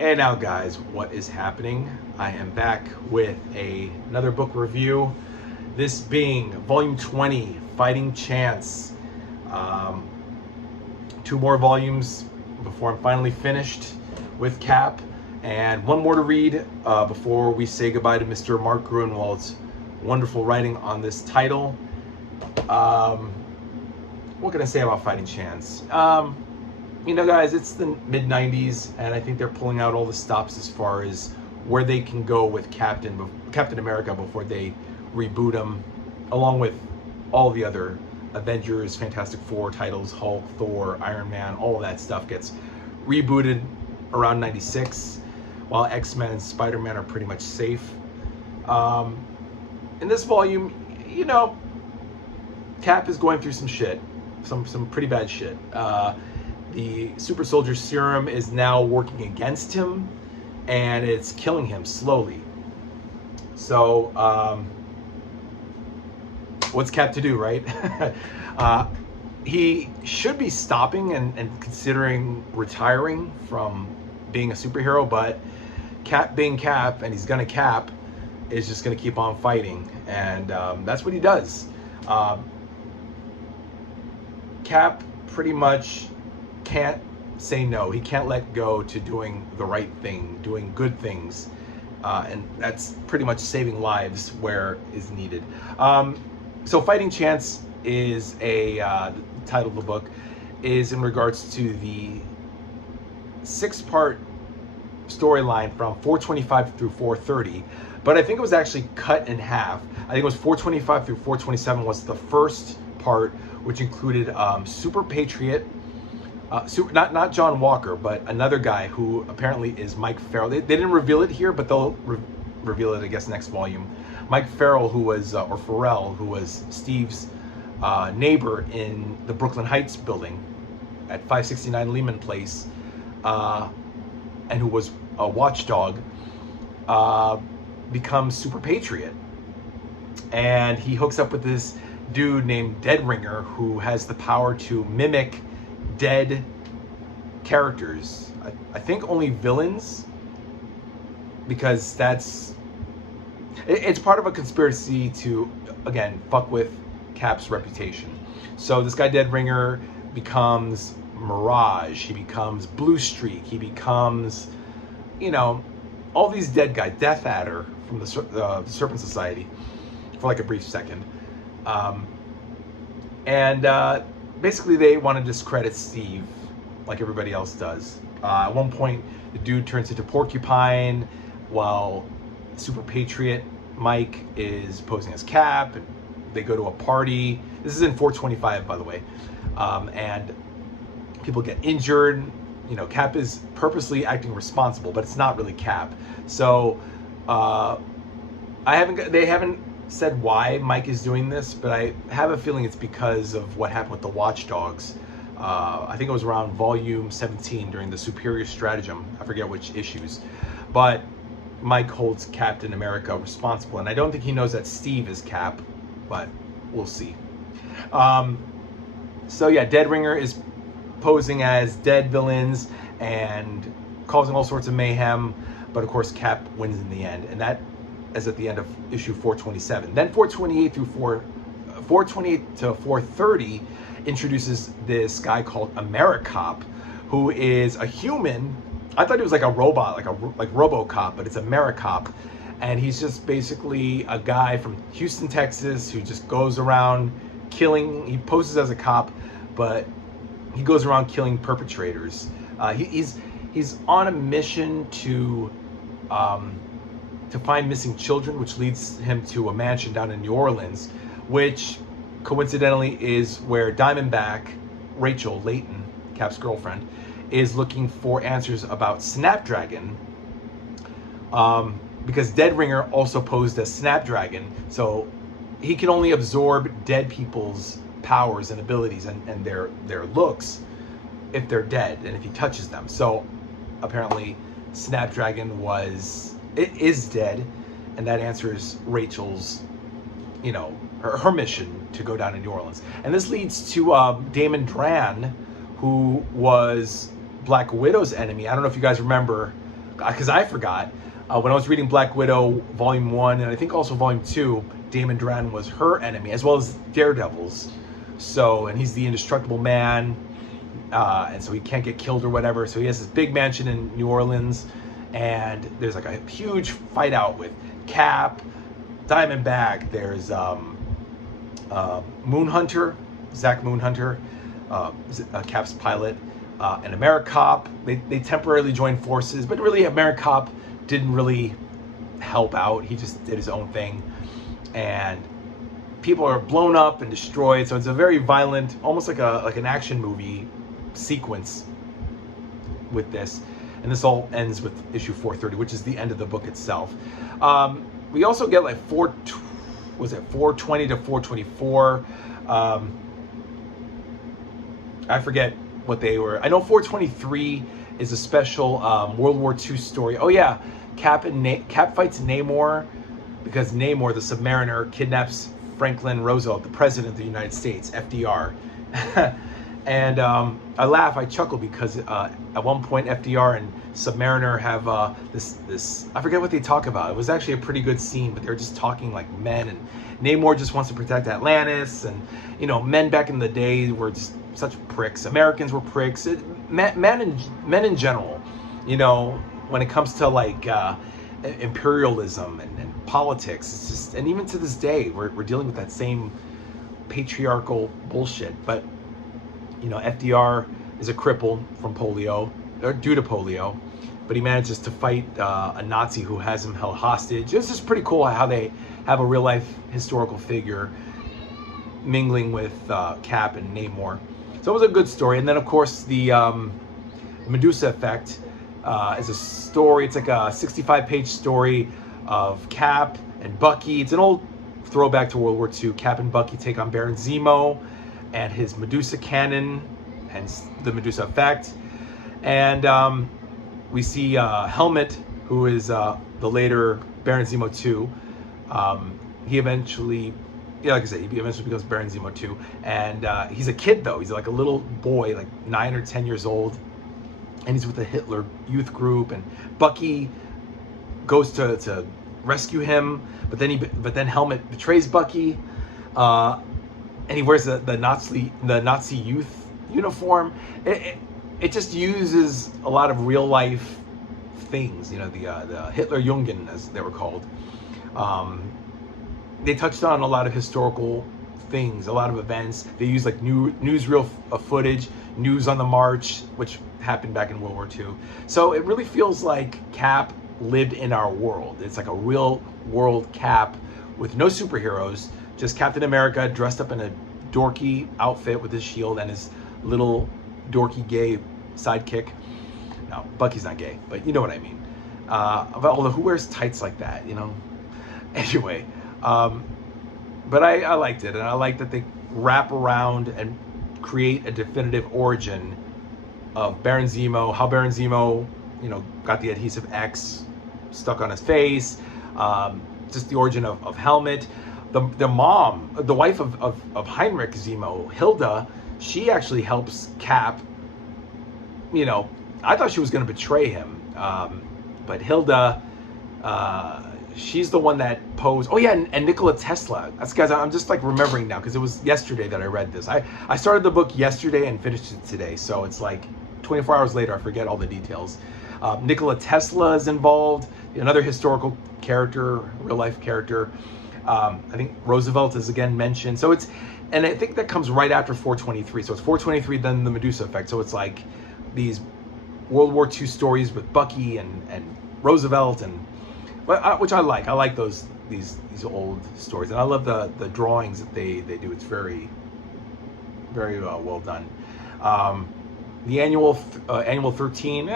And now guys, what is happening? I am back with another book review. This being volume 20, Fighting Chance. Two more volumes before I'm finally finished with Cap, and one more to read before we say goodbye to Mr. Mark Gruenwald's wonderful writing on this title. What can I say about Fighting Chance? You know, guys, it's the mid-90s, and I think they're pulling out all the stops as far as where they can go with Captain America before they reboot him, along with all the other Avengers, Fantastic Four titles, Hulk, Thor, Iron Man, all of that stuff gets rebooted around 96, while X-Men and Spider-Man are pretty much safe. In this volume, you know, Cap is going through some shit, some pretty bad shit. The super soldier serum is now working against him, and it's killing him slowly. So, what's Cap to do, right? He should be stopping and considering retiring from being a superhero, but Cap being Cap, and he's gonna Cap, is just gonna keep on fighting, and that's what he does. Cap pretty much can't say no. He can't let go to doing the right thing, doing good things, and that's pretty much saving lives where is needed. So Fighting Chance is the title of the book is in regards to the 6-part storyline from 425 through 430, but I think it was actually cut in half. I think it was 425 through 427 was the first part, which included Super Patriot, not John Walker, but another guy who apparently is Mike Farrell. They didn't reveal it here, but they'll reveal it, I guess, next volume. Mike Farrell, who was, or Farrell, who was Steve's neighbor in the Brooklyn Heights building at 569 Lehman Place, and who was a watchdog, becomes Super Patriot. And he hooks up with this dude named Dead Ringer, who has the power to mimic dead characters. I think only villains, because it's part of a conspiracy to, again, fuck with Cap's reputation. So this guy Dead Ringer becomes Mirage, he becomes Blue Streak, he becomes, you know, all these dead guys, Death Adder from the Serpent Society for like a brief second. Basically they want to discredit Steve like everybody else does. At one point, the dude turns into Porcupine while Super Patriot Mike is posing as Cap, and they go to a party. This is in 425, by the way. And people get injured. You know, Cap is purposely acting responsible, but it's not really Cap. So they haven't said why Mike is doing this, but I have a feeling it's because of what happened with the Watchdogs. I think it was around volume 17 during the Superior Stratagem. I forget which issues, but Mike holds Captain America responsible, and I don't think he knows that Steve is Cap, but we'll see. So yeah, Dead Ringer is posing as dead villains and causing all sorts of mayhem, but of course Cap wins in the end, and that is at the end of issue 427. Then 428 to 430 introduces this guy called AmeriCop, who is a human. I thought he was like a robot, like RoboCop, but it's AmeriCop, and he's just basically a guy from Houston, Texas, who just goes around killing. He poses as a cop, but he goes around killing perpetrators. He's on a mission to find missing children, which leads him to a mansion down in New Orleans, which coincidentally is where Diamondback, Rachel Layton, Cap's girlfriend, is looking for answers about Snapdragon, because Dead Ringer also posed as Snapdragon, so he can only absorb dead people's powers and abilities and their looks if they're dead and if he touches them. So apparently Snapdragon is dead, and that answers Rachel's, you know, her mission to go down to New Orleans. And this leads to Damon Dran, who was Black Widow's enemy. I don't know if you guys remember, a because I forgot when I was reading Black Widow Volume 1 and I think also Volume 2, Damon Duran was her enemy as well as Daredevil's. So, and he's the indestructible man, and so he can't get killed or whatever. So he has this big mansion in New Orleans, and there's like a huge fight out with Cap, Diamondback. There's Moonhunter, Zach Moonhunter, Cap's pilot, and AmeriCop. They temporarily joined forces, but really AmeriCop didn't really help out. He just did his own thing, and people are blown up and destroyed. So it's a very violent, almost like an action movie sequence with this. And this all ends with issue 430, which is the end of the book itself. We also get like 420 to 424. I forget what they were. I know 423 is a special World War II story. Oh yeah, Cap fights Namor because Namor, the Submariner, kidnaps Franklin Roosevelt, the President of the United States, FDR. And I laugh, I chuckle because at one point FDR and Submariner have this, I forget what they talk about. It was actually a pretty good scene, but they're just talking like men, and Namor just wants to protect Atlantis, and you know, men back in the day were just such pricks. Americans were pricks. Men in general, you know, when it comes to like imperialism and politics, it's just, and even to this day, we're dealing with that same patriarchal bullshit. But you know, FDR is a cripple from polio, or due to polio, but he manages to fight a Nazi who has him held hostage. It's just pretty cool how they have a real life historical figure mingling with Cap and Namor. So it was a good story. And then of course the Medusa Effect is a story. It's like a 65-page story of Cap and Bucky. It's an old throwback to World War II. Cap and Bucky take on Baron Zemo and his Medusa cannon, hence the Medusa Effect. And we see Helmet, who is the later Baron Zemo 2. He eventually, yeah, like I said, he eventually becomes Baron Zemo 2. And he's a kid though. He's like a little boy, like 9 or 10 years old. And he's with the Hitler Youth Group. And Bucky goes to rescue him, but then Helmet betrays Bucky. And he wears the Nazi youth uniform. It just uses a lot of real life things, you know, the Hitler Jungen, as they were called. They touched on a lot of historical things, a lot of events. They used like newsreel footage, news on the march, which happened back in World War II. So it really feels like Cap lived in our world. It's like a real world Cap with no superheroes, just Captain America dressed up in a dorky outfit with his shield and his little dorky gay sidekick. No, Bucky's not gay, but you know what I mean. Although who wears tights like that, you know? Anyway, but I liked it, and I like that they wrap around and create a definitive origin of Baron Zemo, how Baron Zemo, you know, got the adhesive X stuck on his face, just the origin of Helmet. The mom, the wife of Heinrich Zemo, Hilda, she actually helps Cap. You know, I thought she was going to betray him, but Hilda, she's the one that posed. Oh yeah, and Nikola Tesla. That's, guys, I'm just like remembering now because it was yesterday that I read this. I started the book yesterday and finished it today, so it's like 24 hours later. I forget all the details. Nikola Tesla is involved, another historical character, real life character. I think Roosevelt is again mentioned. So it's, and I think that comes right after 423. So it's 423, then the Medusa Effect. So it's like these World War II stories with Bucky and Roosevelt, and which I like. I like these old stories, and I love the drawings that they do. It's very well done. The annual 13.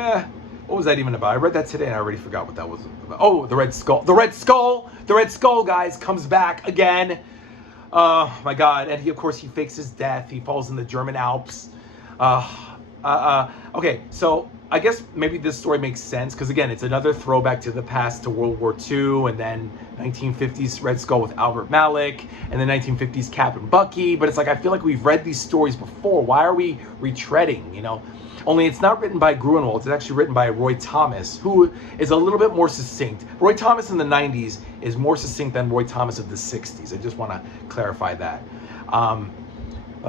What was that even about? I read that today and I already forgot what that was about. Oh, the Red Skull. The Red Skull, guys, comes back again. Oh my God. And of course he fakes his death. He falls in the German Alps. Okay, so I guess maybe this story makes sense because, again, it's another throwback to the past, to World War II, and then 1950s Red Skull with Albert Malik, and then 1950s Cap and Bucky. But it's like, I feel like we've read these stories before. Why are we retreading, you know? Only it's not written by Gruenwald. It's actually written by Roy Thomas, who is a little bit more succinct. Roy Thomas in the 90s is more succinct than Roy Thomas of the 60s. I just want to clarify that.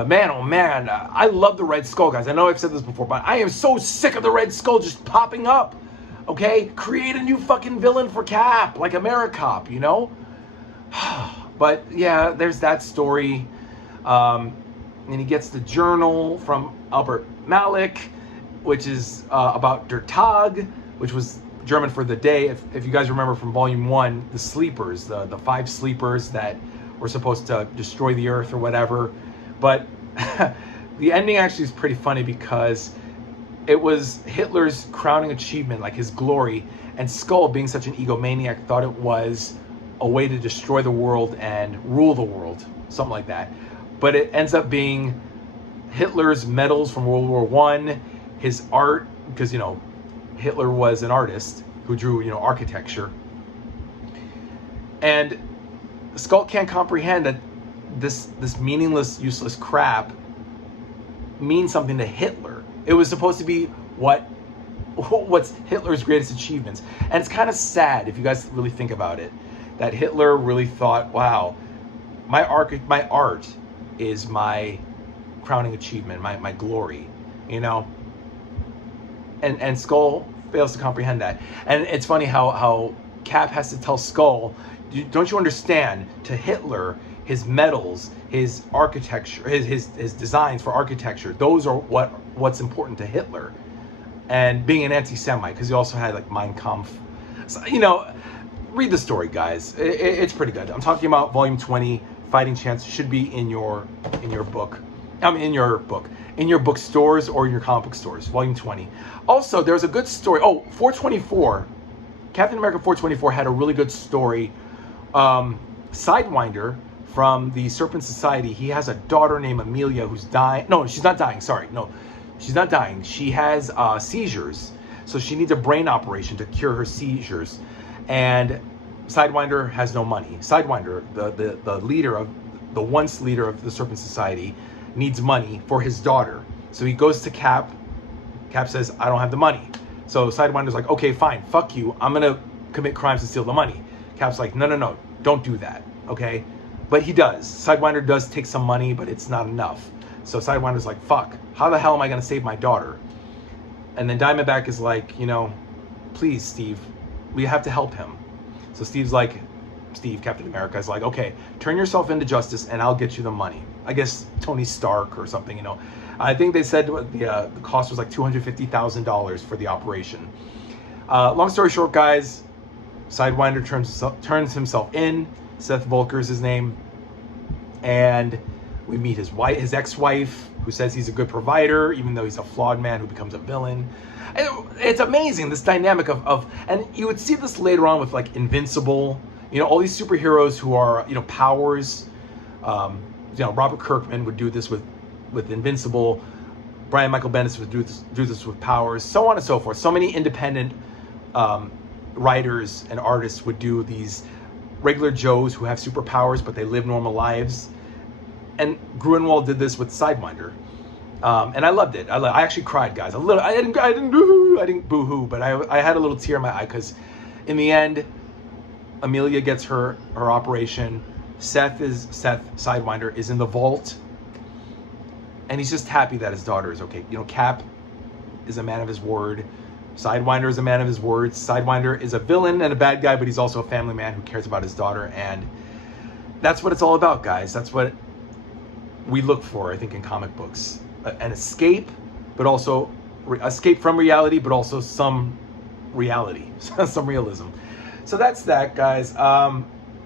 Man, oh man, I love the Red Skull, guys. I know I've said this before, but I am so sick of the Red Skull just popping up. Okay? Create a new fucking villain for Cap, like AmeriCop, you know? But yeah, there's that story. And he gets the journal from Albert Malik, which is about Der Tag, which was German for the day. If you guys remember from Volume 1, the sleepers, the 5 sleepers that were supposed to destroy the Earth or whatever. But the ending actually is pretty funny because it was Hitler's crowning achievement, like his glory, and Skull, being such an egomaniac, thought it was a way to destroy the world and rule the world, something like that. But it ends up being Hitler's medals from World War I, his art, because, you know, Hitler was an artist who drew, you know, architecture. And Skull can't comprehend that this meaningless, useless crap means something to Hitler. It was supposed to be what's Hitler's greatest achievements. And it's kind of sad, if you guys really think about it, that Hitler really thought, wow, my art is my crowning achievement, my glory, you know? And Skull fails to comprehend that. And it's funny how Cap has to tell Skull, don't you understand, to Hitler, his medals, his architecture, his designs for architecture, those are what's important to Hitler. And being an anti-Semite, because he also had like Mein Kampf. So, you know, read the story, guys. It's pretty good. I'm talking about Volume 20, Fighting Chance. Should be in your book. In your bookstores or in your comic book stores. Volume 20. Also, there's a good story. Oh, 424. Captain America 424 had a really good story. Sidewinder from the Serpent Society, he has a daughter named Amelia who's dying. No, she's not dying. Sorry, no, she's not dying. She has seizures, so she needs a brain operation to cure her seizures. And Sidewinder has no money. Sidewinder, the leader of the once leader of the Serpent Society, needs money for his daughter. So he goes to Cap. Cap says, "I don't have the money." So Sidewinder's like, "Okay, fine, fuck you. I'm gonna commit crimes to steal the money." Cap's like, no, don't do that, okay? But he does. Sidewinder does take some money, but it's not enough. So Sidewinder's like, fuck, how the hell am I gonna save my daughter? And then Diamondback is like, you know, please, Steve, we have to help him. So Steve, Captain America, is like, okay, turn yourself into Justice and I'll get you the money. I guess Tony Stark or something, you know. I think they said the cost was like $250,000 for the operation. Long story short, guys, Sidewinder turns himself in. Seth Volker is his name. And we meet his ex-wife, who says he's a good provider, even though he's a flawed man who becomes a villain. It's amazing, this dynamic of and you would see this later on with like Invincible, you know, all these superheroes who are, you know, powers. You know, Robert Kirkman would do this with Invincible. Brian Michael Bendis would do this with Powers, so on and so forth. So many independent writers and artists would do these regular Joes who have superpowers, but they live normal lives. And Gruenwald did this with Sidewinder, and I loved it. I actually cried, guys. I didn't boo-hoo, but I had a little tear in my eye because, in the end, Amelia gets her operation. Seth Sidewinder is in the vault, and he's just happy that his daughter is okay. You know, Cap is a man of his word. Sidewinder is a man of his words. Sidewinder is a villain and a bad guy, but he's also a family man who cares about his daughter, and that's what it's all about, guys. That's what we look for, I think, in comic books. An escape, but also escape from reality, but also some reality, some realism. So that's that, guys.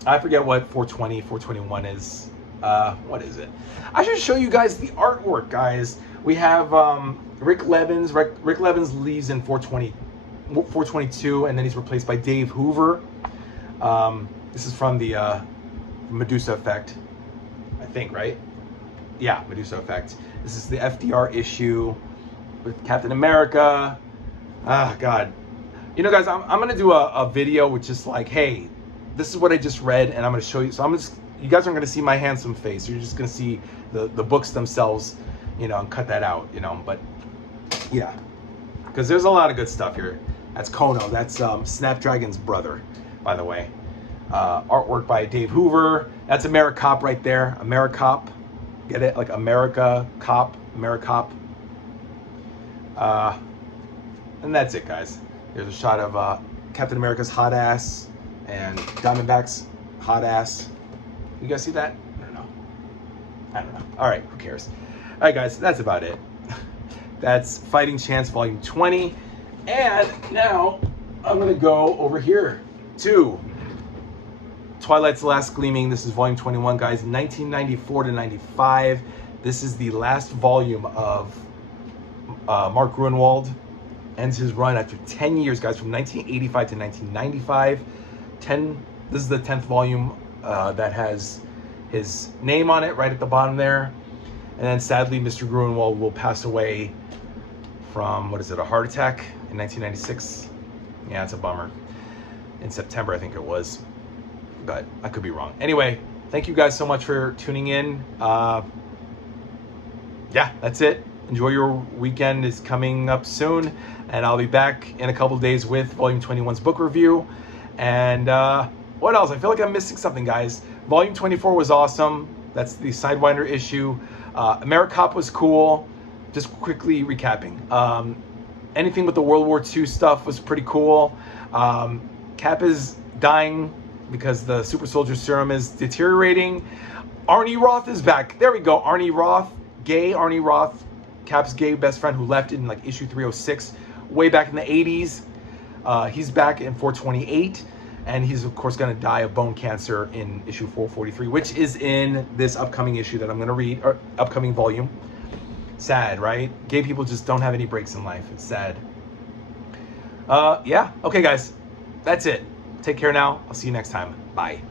I forget what 420, 421 is. What is it? I should show you guys the artwork, guys. We have Rick Levins. Rick Levins leaves in 422, and then he's replaced by Dave Hoover. This is from the Medusa Effect, I think, right? Yeah, Medusa Effect. This is the FDR issue with Captain America, Ah, God. You know, guys, I'm gonna do a video with just like, hey, this is what I just read, and I'm gonna show you. So you guys aren't gonna see my handsome face. You're just gonna see the books themselves, you know, and cut that out, you know. But yeah, because there's a lot of good stuff here. That's Kono. That's Snapdragon's brother, by the way. Artwork by Dave Hoover. That's AmeriCop right there. AmeriCop. Get it? Like America Cop. AmeriCop. And that's it, guys. There's a shot of Captain America's hot ass and Diamondback's hot ass. You guys see that? I don't know. All right, who cares? All right, guys, that's about it. That's Fighting Chance Volume 20. And now I'm going to go over here to Twilight's Last Gleaming. This is Volume 21, guys, 1994 to 95. This is the last volume of Mark Gruenwald. Ends his run after 10 years, guys, from 1985 to 1995. This is the 10th volume that has his name on it right at the bottom there. And then sadly, Mr. Gruenwald will pass away from, what is it, a heart attack in 1996? Yeah, it's a bummer. In September, I think it was. But I could be wrong. Anyway, thank you guys so much for tuning in. Yeah, that's it. Enjoy your weekend. Is coming up soon, and I'll be back in a couple of days with Volume 21's book review. And what else? I feel like I'm missing something, guys. Volume 24 was awesome. That's the Sidewinder issue. AmeriCop was cool. Just quickly recapping. Anything with the World War II stuff was pretty cool. Cap is dying because the super soldier serum is deteriorating. Arnie Roth is back. There we go. Arnie Roth, gay Arnie Roth, Cap's gay best friend who left in like issue 306 way back in the 80s. He's back in 428, and he's of course going to die of bone cancer in issue 443, which is in this upcoming issue that I'm going to read, or upcoming volume. Sad, right? Gay people just don't have any breaks in life. It's sad. Yeah. Okay, guys. That's it. Take care now. I'll see you next time. Bye.